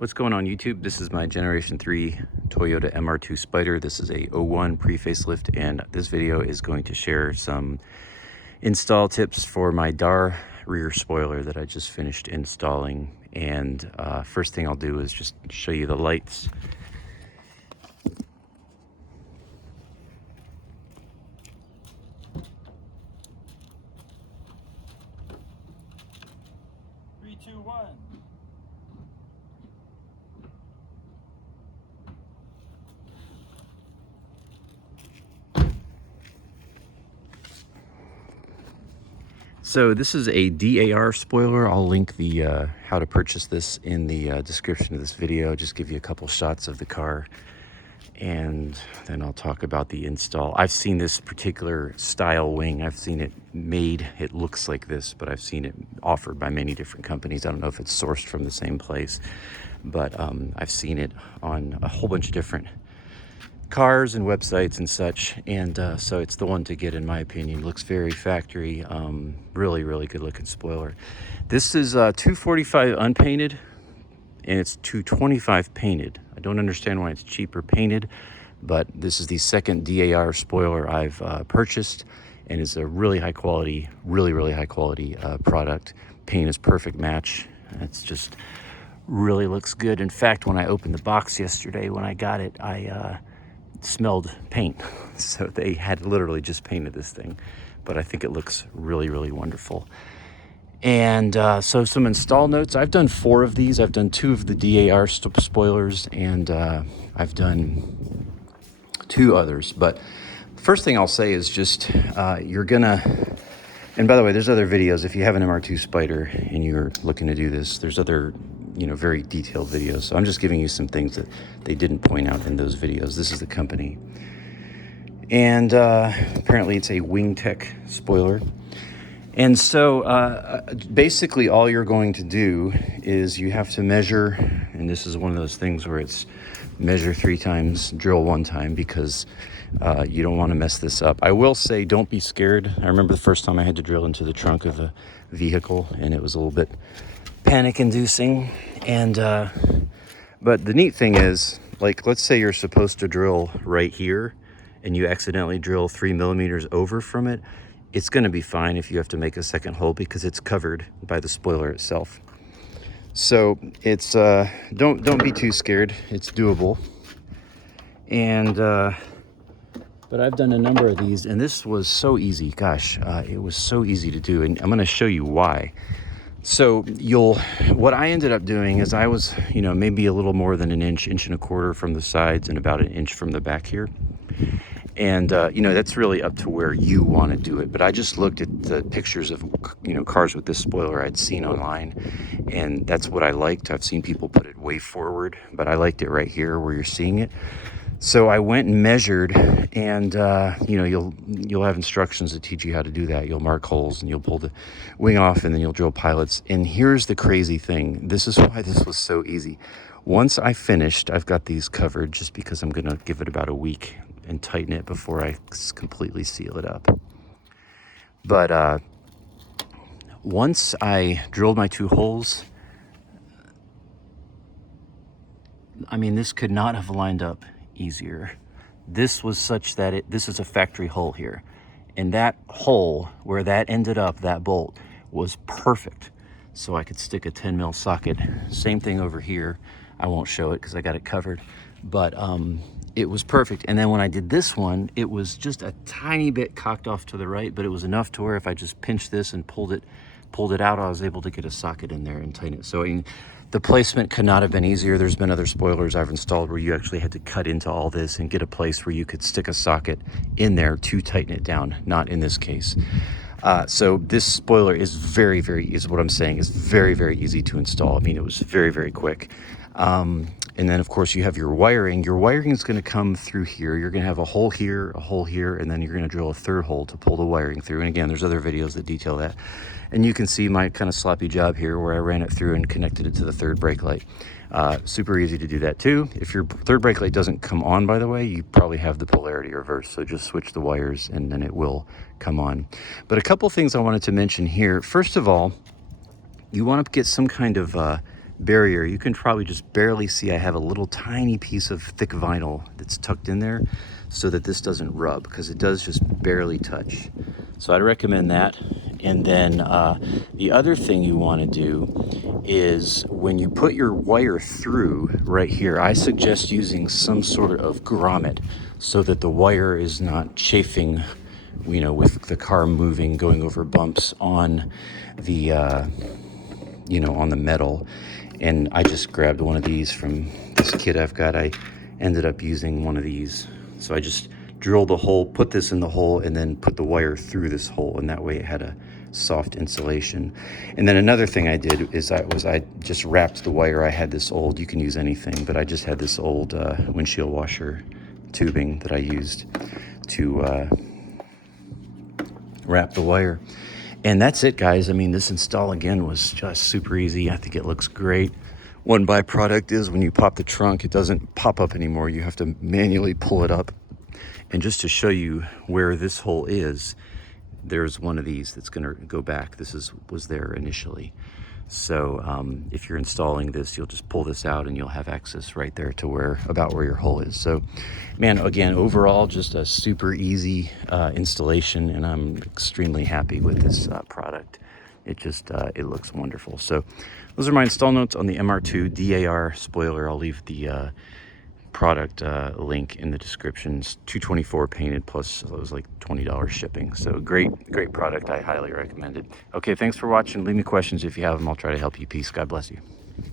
What's going on YouTube? This is my Generation 3 Toyota MR2 Spider. This is a 01 pre-facelift, and this video is going to share some install tips for my DAR rear spoiler that I just finished installing. And first thing I'll do is just show you the lights. Three, two, one. So this is a DAR spoiler. I'll link the how to purchase this in the description of this video. Just give you a couple shots of the car, and then I'll talk about the install. I've seen this particular style wing. I've seen it made. It looks like this, but I've seen it offered by many different companies. I don't know if it's sourced from the same place, but I've seen it on a whole bunch of different cars and websites and such, and so it's the one to get in my opinion. Looks very factory. Really good looking spoiler. This is 245 unpainted and it's 225 painted. I don't understand why it's cheaper painted, but this is the second DAR spoiler I've purchased, and it's a really high quality, really high quality product. Paint is perfect match. It's just really looks good. In fact, when I opened the box yesterday when I got it, I smelled paint. So they had literally just painted this thing, but I think it looks really wonderful. And so some install notes. I've done 4 of these. I've done 2 of the DAR spoilers, and I've done 2 others. But first thing I'll say is just you're gonna, and by the way, there's other videos. If you have an MR2 Spider and you're looking to do this, there's other very detailed videos. So I'm just giving you some things that they didn't point out in those videos. This is the company. And apparently it's a WingTech spoiler. And so basically all you're going to do is you have to measure, and this is one of those things where it's measure 3 times, drill 1 time, because you don't want to mess this up. I will say, don't be scared. I remember the first time I had to drill into the trunk of a vehicle, and it was a little bit panic-inducing. And but the neat thing is, like, let's say you're supposed to drill right here and you accidentally drill 3 millimeters over from it. It's going to be fine if you have to make a second hole, because it's covered by the spoiler itself. So it's don't be too scared. It's doable. And but I've done a number of these, and this was so easy. Gosh, it was so easy to do, and I'm going to show you why. So what I ended up doing is I was, maybe a little more than an inch and a quarter from the sides and about an inch from the back here. And, that's really up to where you want to do it. But I just looked at the pictures of, cars with this spoiler I'd seen online, and that's what I liked. I've seen people put it way forward, but I liked it right here where you're seeing it. So I went and measured, and you'll have instructions that teach you how to do that. You'll mark holes and you'll pull the wing off, and then you'll drill pilots. And here's the crazy thing. This is why this was so easy. Once I finished, I've got these covered just because I'm going to give it about a week and tighten it before I completely seal it up. But once I drilled my 2 holes, I mean, this could not have lined up easier. This was such that this is a factory hole here, and that hole where that ended up, that bolt, was perfect. So I could stick a 10 mil socket. Same thing over here. I won't show it because I got it covered, but it was perfect. And then when I did this one, it was just a tiny bit cocked off to the right, but it was enough to where if I just pinched this and pulled it out, I was able to get a socket in there and tighten it. So the placement could not have been easier. There's been other spoilers I've installed where you actually had to cut into all this and get a place where you could stick a socket in there to tighten it down. Not in this case. So this spoiler is very easy. What I'm saying is very easy to install. I mean, it was very quick. And then of course you have your wiring. Your wiring is going to come through here. You're going to have a hole here, and then you're going to drill a 3rd hole to pull the wiring through. And again, there's other videos that detail that. And you can see my kind of sloppy job here where I ran it through and connected it to the 3rd brake light. Super easy to do that too. If your 3rd brake light doesn't come on, by the way, you probably have the polarity reverse. So just switch the wires and then it will come on. But a couple things I wanted to mention here. First of all, you want to get some kind of barrier, you can probably just barely see I have a little tiny piece of thick vinyl that's tucked in there so that this doesn't rub, because it does just barely touch. So I'd recommend that. And then the other thing you want to do is when you put your wire through right here, I suggest using some sort of grommet so that the wire is not chafing, you know, with the car moving, going over bumps on the on the metal. And I just grabbed one of these from this kit I've got. I ended up using one of these. So I just drilled a hole, put this in the hole, and then put the wire through this hole, and that way it had a soft insulation. And then another thing I did is I just wrapped the wire. I had this old, you can use anything, but I just had this old windshield washer tubing that I used to wrap the wire. And that's it, guys. I mean, this install again was just super easy. I think it looks great. One byproduct is when you pop the trunk, it doesn't pop up anymore. You have to manually pull it up. And just to show you where this hole is, there's one of these that's going to go back. This was there initially. So if you're installing this, you'll just pull this out and you'll have access right there to about where your hole is. So, man, again, overall, just a super easy installation, and I'm extremely happy with this product. It just, it looks wonderful. So those are my install notes on the MR2 DAR spoiler. I'll leave the product link in the description. It's $224 painted, plus it was like $20 shipping. So great product. I highly recommend it. Okay, thanks for watching. Leave me questions if you have them. I'll try to help you. Peace. God bless you.